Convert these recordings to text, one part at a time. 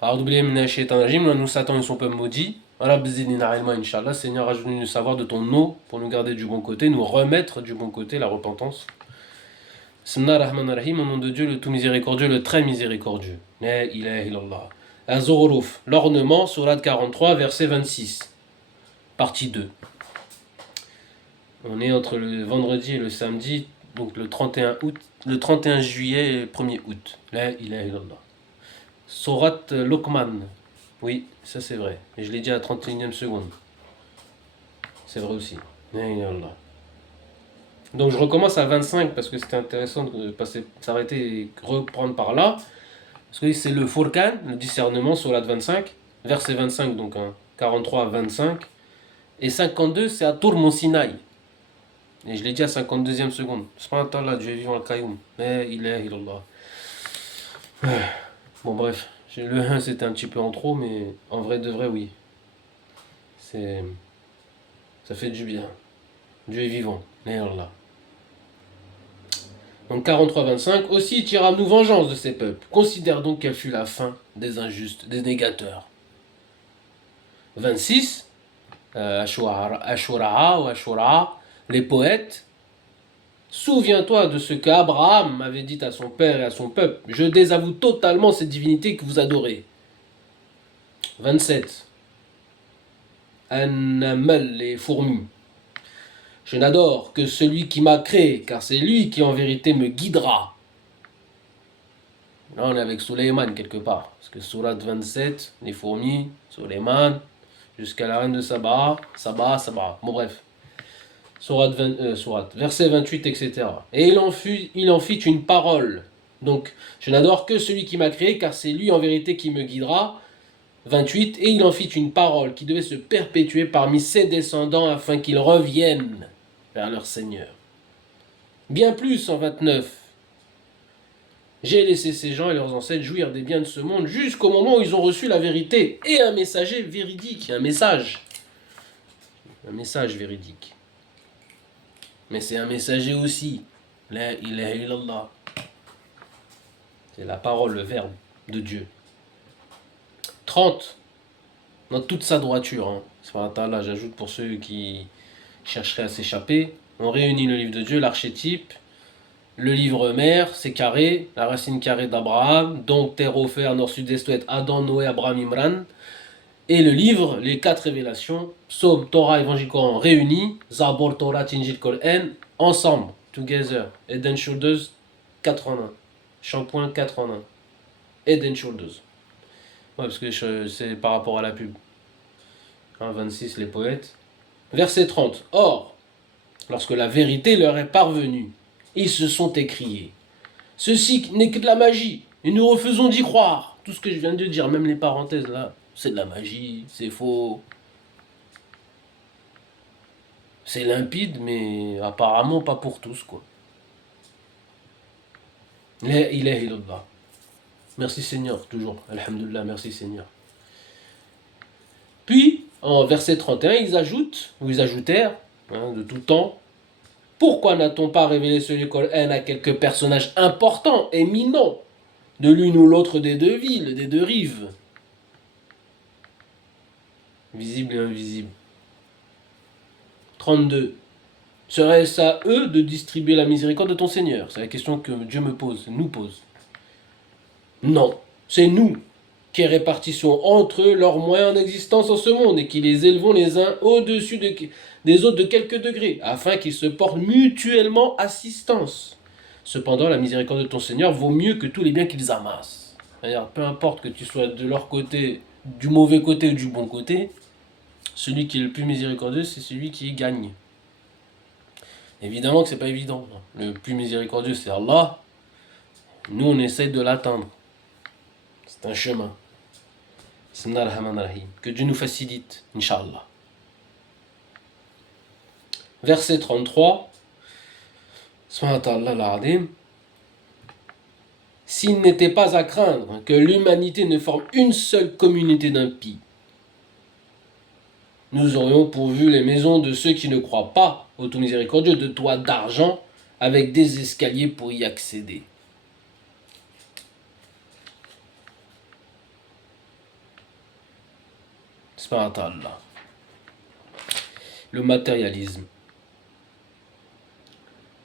A'udhu billahi minash shaitanir rajim. Nous, Satan et son peuple maudit. Rabbi zidna ilma, Inch'Allah. Seigneur, ajoute-nous le savoir de ton eau pour nous garder du bon côté, nous remettre du bon côté, la repentance. Bismillah ar-Rahman ar-Rahim, au nom de Dieu, le tout miséricordieux, le très miséricordieux. La ilaha illallah. Az-Zukhruf, l'ornement, sourate 43, verset 26, partie 2. On est entre le vendredi et le samedi, donc le 31 août, le 31 juillet et le 1er août. La ilaha illallah. Sourate Luqman. Oui, ça c'est vrai. Et je l'ai dit à la 31e seconde. C'est vrai aussi. La ilaha illallah. Donc je recommence à 25 parce que c'était intéressant de passer, s'arrêter et reprendre par là. Parce que c'est le Furqan, le discernement, sourate 25, verset 25, donc 43 à 25. Et 52, c'est à Tour Mont Sinaï. Et je l'ai dit à 52e seconde. Subhanallah, Dieu est vivant al Qayoum. La ilaha illallah. Bon, bref. Le 1, c'était un petit peu en trop, mais en vrai de vrai, oui. C'est... Ça fait du bien. Dieu est vivant. La ilaha illallah. Donc 43-25, aussi tirera-nous vengeance de ces peuples. Considère donc quelle fut la fin des injustes, des négateurs. 26, Ashura ou Ashura, les poètes. Souviens-toi de ce qu'Abraham avait dit à son père et à son peuple. Je désavoue totalement ces divinités que vous adorez. 27, An-Namal, les fourmis. Je n'adore que celui qui m'a créé, car c'est lui qui en vérité me guidera. Là, on est avec Suleiman quelque part. Parce que sourate 27, les fourmis, Suleiman, jusqu'à la reine de Saba. Bon, bref. Verset 28, etc. Et il en fit une parole. Donc, je n'adore que celui qui m'a créé, car c'est lui en vérité qui me guidera. 28, et il en fit une parole qui devait se perpétuer parmi ses descendants afin qu'ils reviennent vers leur Seigneur. Bien plus en 29. J'ai laissé ces gens et leurs ancêtres jouir des biens de ce monde jusqu'au moment où ils ont reçu la vérité et un messager véridique, un message véridique. Mais c'est un messager aussi. La ilaha illallah. C'est la parole, le verbe de Dieu. 30. Dans toute sa droiture. Là, j'ajoute pour ceux qui chercheraient à s'échapper. On réunit le livre de Dieu, l'archétype. Le livre mère, c'est carré, la racine carrée d'Abraham, donc terre, eau, fer, nord, sud, est, ouest, Adam, Noé, Abraham, Imran. Et le livre, les 4 révélations, Psaume, Torah, Évangile, Coran réunis, Zabor, Torah, Injil, Coran, ensemble, together, Head and Shoulders, 4 en 1. Shampoing, 4 en 1. Head and Shoulders. Ouais, parce que c'est par rapport à la pub. 26, les poètes. Verset 30. Or, lorsque la vérité leur est parvenue, ils se sont écriés. Ceci n'est que de la magie, et nous refusons d'y croire. Tout ce que je viens de dire, même les parenthèses là, c'est de la magie, c'est faux. C'est limpide, mais apparemment pas pour tous, quoi. La ilaha illallah. Merci Seigneur, toujours. Alhamdulillah, merci Seigneur. Puis, en verset 31, ils ajoutèrent, de tout temps, pourquoi n'a-t-on pas révélé ce Coran à quelques personnages importants, éminents, de l'une ou l'autre des deux villes, des deux rives, visible et invisible. 32. Serait-ce à eux de distribuer la miséricorde de ton Seigneur? C'est la question que Dieu nous pose. Non, c'est nous qui répartissons entre eux leurs moyens d'existence en ce monde et qui les élevons les uns au-dessus des autres de quelques degrés, afin qu'ils se portent mutuellement assistance. Cependant, la miséricorde de ton Seigneur vaut mieux que tous les biens qu'ils amassent. C'est-à-dire, peu importe que tu sois de leur côté, du mauvais côté ou du bon côté, celui qui est le plus miséricordieux, c'est celui qui gagne. Évidemment que c'est pas évident. Le plus miséricordieux, c'est Allah. Nous, on essaye de l'atteindre. C'est un chemin. Que Dieu nous facilite, Inch'Allah. Verset 33. S'il n'était pas à craindre que l'humanité ne forme une seule communauté d'impies, nous aurions pourvu les maisons de ceux qui ne croient pas au tout miséricordieux de toits d'argent avec des escaliers pour y accéder. Subhanallah. Le matérialisme.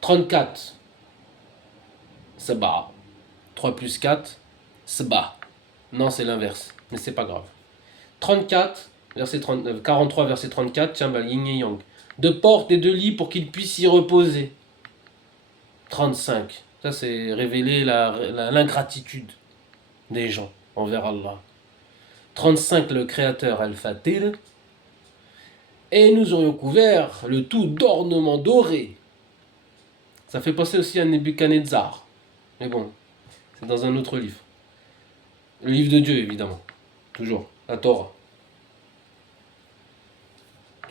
34. Sabah. 3 plus 4. Sabah. Non, c'est l'inverse. Mais c'est pas grave. 34, verset 39, 43, verset 34. Tiens, bah, yin et yang. De portes et de lits pour qu'ils puissent y reposer. 35. Ça, c'est révéler l'ingratitude des gens envers Allah. 35, le créateur Al-Fatir. Et nous aurions couvert le tout d'ornements dorés. Ça fait penser aussi à Nebuchadnezzar. Mais bon, c'est dans un autre livre. Le livre de Dieu, évidemment. Toujours, la Torah.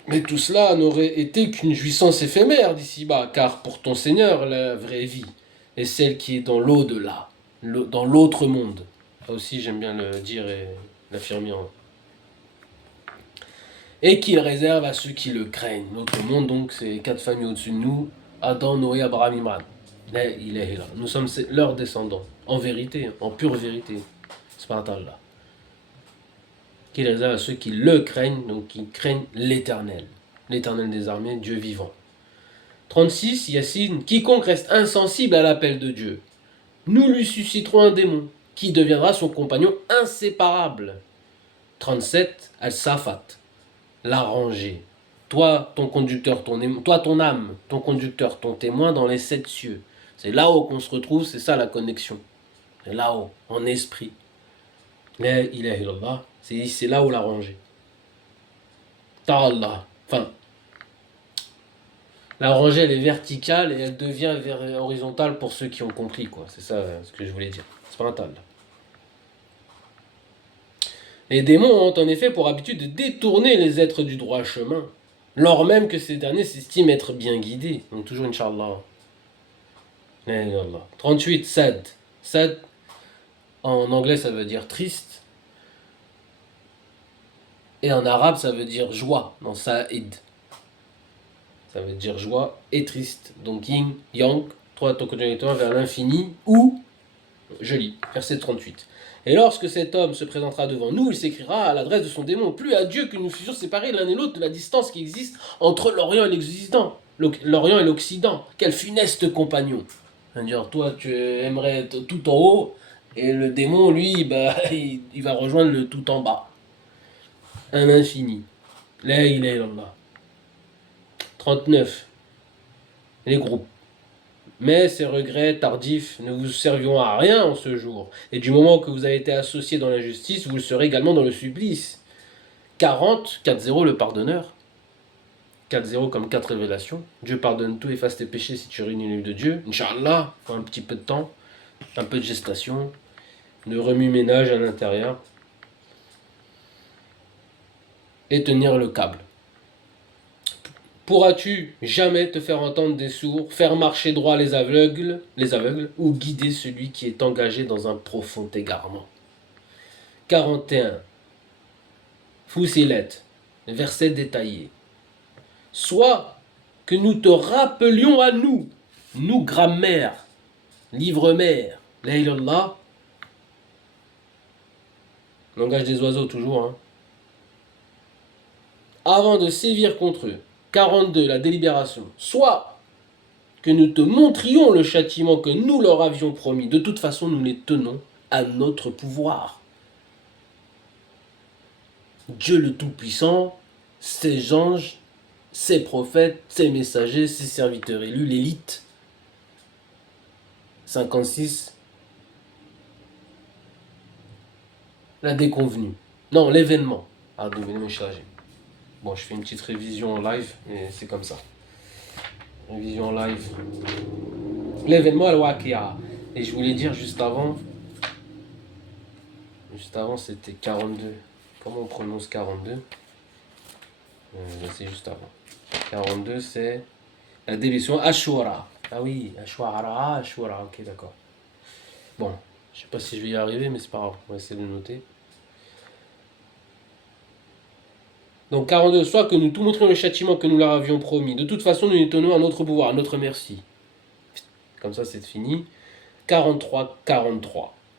Mais tout cela n'aurait été qu'une jouissance éphémère d'ici-bas, car pour ton Seigneur, la vraie vie est celle qui est dans l'au-delà, dans l'autre monde. Ça aussi, j'aime bien le dire et l'affirmer. Et qu'il réserve à ceux qui le craignent. Notre monde, donc, c'est 4 familles au-dessus de nous, Adam, Noé, Abraham, Imran. Là, il est là. Nous sommes leurs descendants, en vérité, en pure vérité. C'est pas un tal là. Qu'il réserve à ceux qui le craignent, donc qui craignent l'Éternel. L'Éternel des armées, Dieu vivant. 36, Yassine, quiconque reste insensible à l'appel de Dieu, nous lui susciterons un démon, qui deviendra son compagnon inséparable. 37, Al-Safat, la rangée. Toi, ton conducteur, toi, ton âme, ton conducteur, ton témoin dans les 7 cieux. C'est là-haut qu'on se retrouve, c'est ça la connexion. C'est là-haut, en esprit. La ilaha illallah, c'est là où la rangée. Ta'Allah. Enfin, la rangée, elle est verticale et elle devient horizontale pour ceux qui ont compris, quoi. C'est ça ce que je voulais dire. C'est pas un tal. Les démons ont en effet pour habitude de détourner les êtres du droit chemin, lors même que ces derniers s'estiment être bien guidés. Donc toujours Inch'Allah. 38, sad. Sad, en anglais, ça veut dire triste. Et en arabe, ça veut dire joie. Non, sa'id. Ça veut dire joie et triste. Donc yin, yang, 3 conjoncteurs vers l'infini, ou, je lis, verset 38. Et lorsque cet homme se présentera devant nous, il s'écriera à l'adresse de son démon: plus à Dieu que nous fussions séparés l'un et l'autre de la distance qui existe entre l'Orient et l'Occident. L'Orient et l'Occident. Quel funeste compagnon. C'est-à-dire, toi, tu aimerais être tout en haut, et le démon, lui, bah, il va rejoindre le tout en bas. Un infini. La ilaha illallah. 39. Les groupes. Mais ces regrets tardifs ne vous serviront à rien en ce jour. Et du moment que vous avez été associé dans l'injustice, vous le serez également dans le supplice. 40, 4-0, le pardonneur. 4-0 comme 4 révélations. Dieu pardonne tout, efface tes péchés si tu réunis le livre de Dieu. Inch'Allah, faut un petit peu de temps, un peu de gestation, de remue-ménage à l'intérieur. Et tenir le câble. Pourras-tu jamais te faire entendre des sourds, faire marcher droit les aveugles, ou guider celui qui est engagé dans un profond égarement? 41. Fusilet, verset détaillé. Soit que nous te rappelions à nous, grammaire, livre-mère, la ilallah, langage des oiseaux toujours, hein, avant de sévir contre eux. 42, la délibération. Soit que nous te montrions le châtiment que nous leur avions promis. De toute façon, nous les tenons à notre pouvoir. Dieu le Tout-Puissant, ses anges, ses prophètes, ses messagers, ses serviteurs élus, l'élite. 56, la déconvenue. Non, l'événement. Ah, l'événement est chargé. Bon, je fais une petite révision en live, et c'est comme ça. Révision en live. L'événement al-Waqi'a. Et je voulais dire juste avant c'était 42. Comment on prononce 42 C'est juste avant. 42, c'est la déviation Ashura. Ah oui, Ashura, ok, d'accord. Bon, je sais pas si je vais y arriver, mais c'est pas grave, on va essayer de le noter. Donc 42, soit que nous tout montrions le châtiment que nous leur avions promis. De toute façon, nous les tenons à notre pouvoir, à notre merci. Comme ça, c'est fini. 43,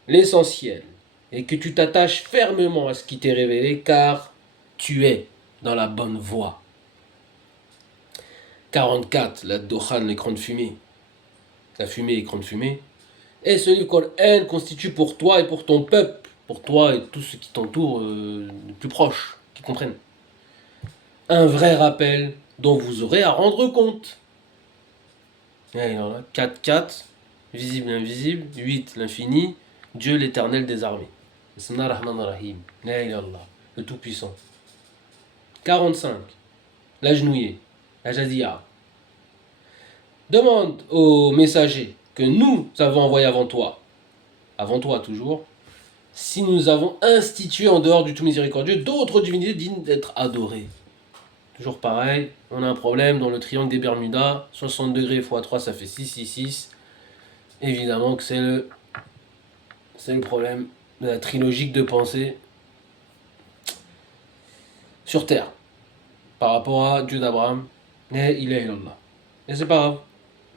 l'essentiel est que tu t'attaches fermement à ce qui t'est révélé, car tu es dans la bonne voie. 44, la Dokhan, l'écran de fumée. La fumée, écran de fumée. Et ce livre Coran constitue pour toi et pour ton peuple, pour toi et tous ceux qui t'entourent, les plus proches, qui comprennent, un vrai rappel dont vous aurez à rendre compte. 4, 4, visible, invisible. 8, l'infini. Dieu l'éternel des armées. Le Tout-Puissant. 45, l'agenouillé, la jadia. Demande au messager que nous avons envoyé avant toi toujours, si nous avons institué en dehors du tout miséricordieux d'autres divinités dignes d'être adorées. Toujours pareil, on a un problème dans le triangle des Bermudas, 60 degrés x 3 ça fait 666. Évidemment que c'est le problème de la trilogique de pensée sur Terre par rapport à Dieu d'Abraham. Mais il est là. Et c'est pas grave,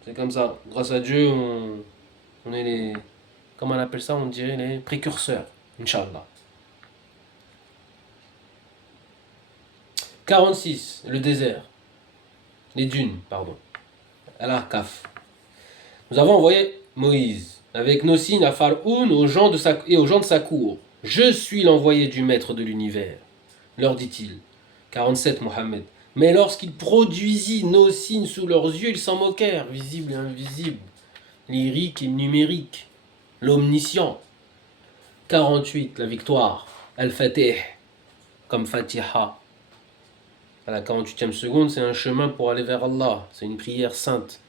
c'est comme ça. Grâce à Dieu, on est les... Comment on appelle ça? On dirait les précurseurs, Inch'Allah. 46, le désert. Les dunes, pardon. Al-Ahqaf. Nous avons envoyé Moïse avec nos signes à Pharaon aux gens de sa cour. Je suis l'envoyé du maître de l'univers, leur dit-il. 47, Mohammed. Mais lorsqu'il produisit nos signes sous leurs yeux, ils s'en moquèrent, visible et invisible, lyrique et numérique, l'omniscient. 48, la victoire, Al-Fatih, comme Fatiha. À la 48e seconde, c'est un chemin pour aller vers Allah, c'est une prière sainte.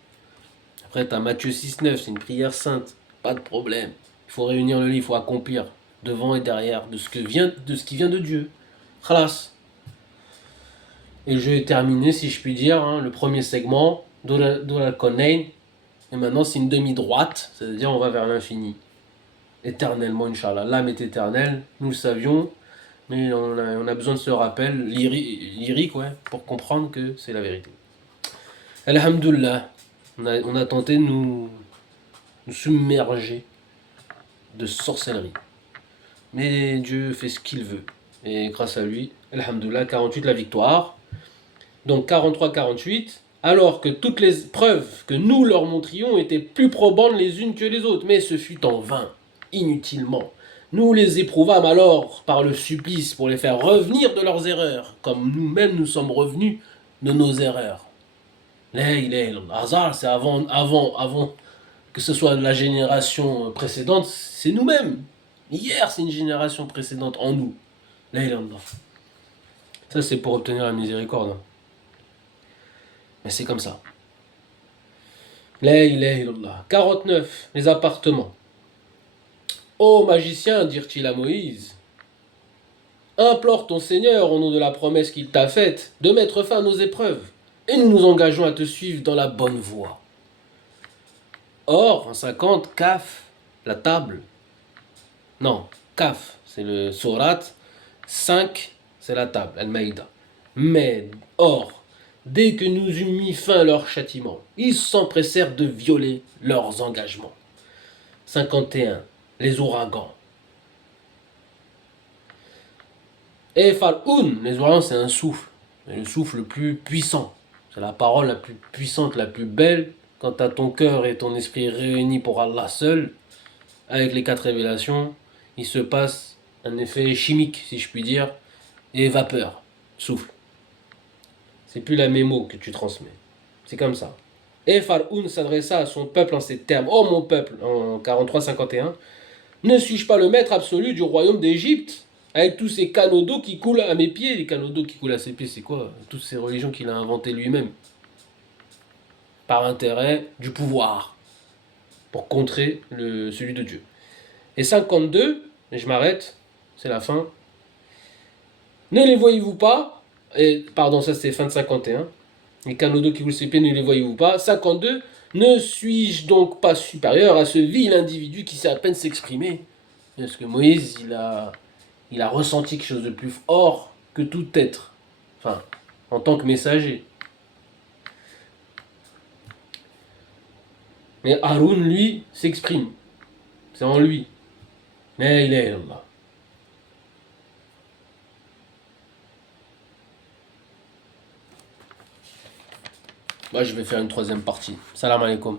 Après, tu as Matthieu 6,9, c'est une prière sainte, pas de problème. Il faut réunir le lit, il faut accomplir devant et derrière de ce qui vient de Dieu. Khalas. Et je vais terminer, si je puis dire, le premier segment, Dola Konain. Et maintenant, c'est une demi-droite, c'est-à-dire on va vers l'infini. Éternellement, Inch'Allah. L'âme est éternelle, nous le savions, mais on a besoin de ce rappel lyrique pour comprendre que c'est la vérité. Alhamdulillah, on a tenté de nous submerger de sorcellerie. Mais Dieu fait ce qu'il veut. Et grâce à lui, alhamdulillah, 48, la victoire. Donc 43-48, alors que toutes les preuves que nous leur montrions étaient plus probantes les unes que les autres. Mais ce fut en vain, inutilement. Nous les éprouvâmes alors par le supplice pour les faire revenir de leurs erreurs, comme nous-mêmes nous sommes revenus de nos erreurs. Hasard, c'est avant que ce soit la génération précédente, c'est nous-mêmes. Hier, c'est une génération précédente en nous. Ça, c'est pour obtenir la miséricorde. Mais c'est comme ça. 49, les appartements. Ô magicien, dirent-ils à Moïse, implore ton Seigneur au nom de la promesse qu'il t'a faite de mettre fin à nos épreuves, et nous nous engageons à te suivre dans la bonne voie. Or, en 50, Kaf, la table. Non, Kaf, c'est le Sorat. 5, c'est la table, Al-Maïda. Mais, or, dès que nous eûmes mis fin à leur châtiment, ils s'empressèrent de violer leurs engagements. 51, les ouragans. Et Fal'oun, les ouragans, c'est un souffle. C'est le souffle le plus puissant. C'est la parole la plus puissante, la plus belle. Quand tu as ton cœur et ton esprit réunis pour Allah seul, avec les 4 révélations, il se passe un effet chimique, si je puis dire, et vapeur, souffle. C'est plus la mémo que tu transmets. C'est comme ça. Et Pharaon s'adressa à son peuple en ces termes. Oh mon peuple, en 43-51, ne suis-je pas le maître absolu du royaume d'Égypte, avec tous ces canaux d'eau qui coulent à mes pieds? Les canaux d'eau qui coulent à ses pieds, c'est quoi? Toutes ces religions qu'il a inventées lui-même. Par intérêt du pouvoir. Pour contrer celui de Dieu. Et 52, et je m'arrête, c'est la fin. Ne les voyez-vous pas? Et, pardon, ça c'est fin de 51. Les canaux d'eau qui coulent ses pieds, ne les voyez-vous pas? 52. Ne suis-je donc pas supérieur à ce vil individu qui sait à peine s'exprimer? Parce que Moïse, il a ressenti quelque chose de plus fort que tout être. Enfin, en tant que messager. Mais Haroun, lui, s'exprime. C'est en lui. Mais il est là. Moi, je vais faire une troisième partie. Salam alaikum.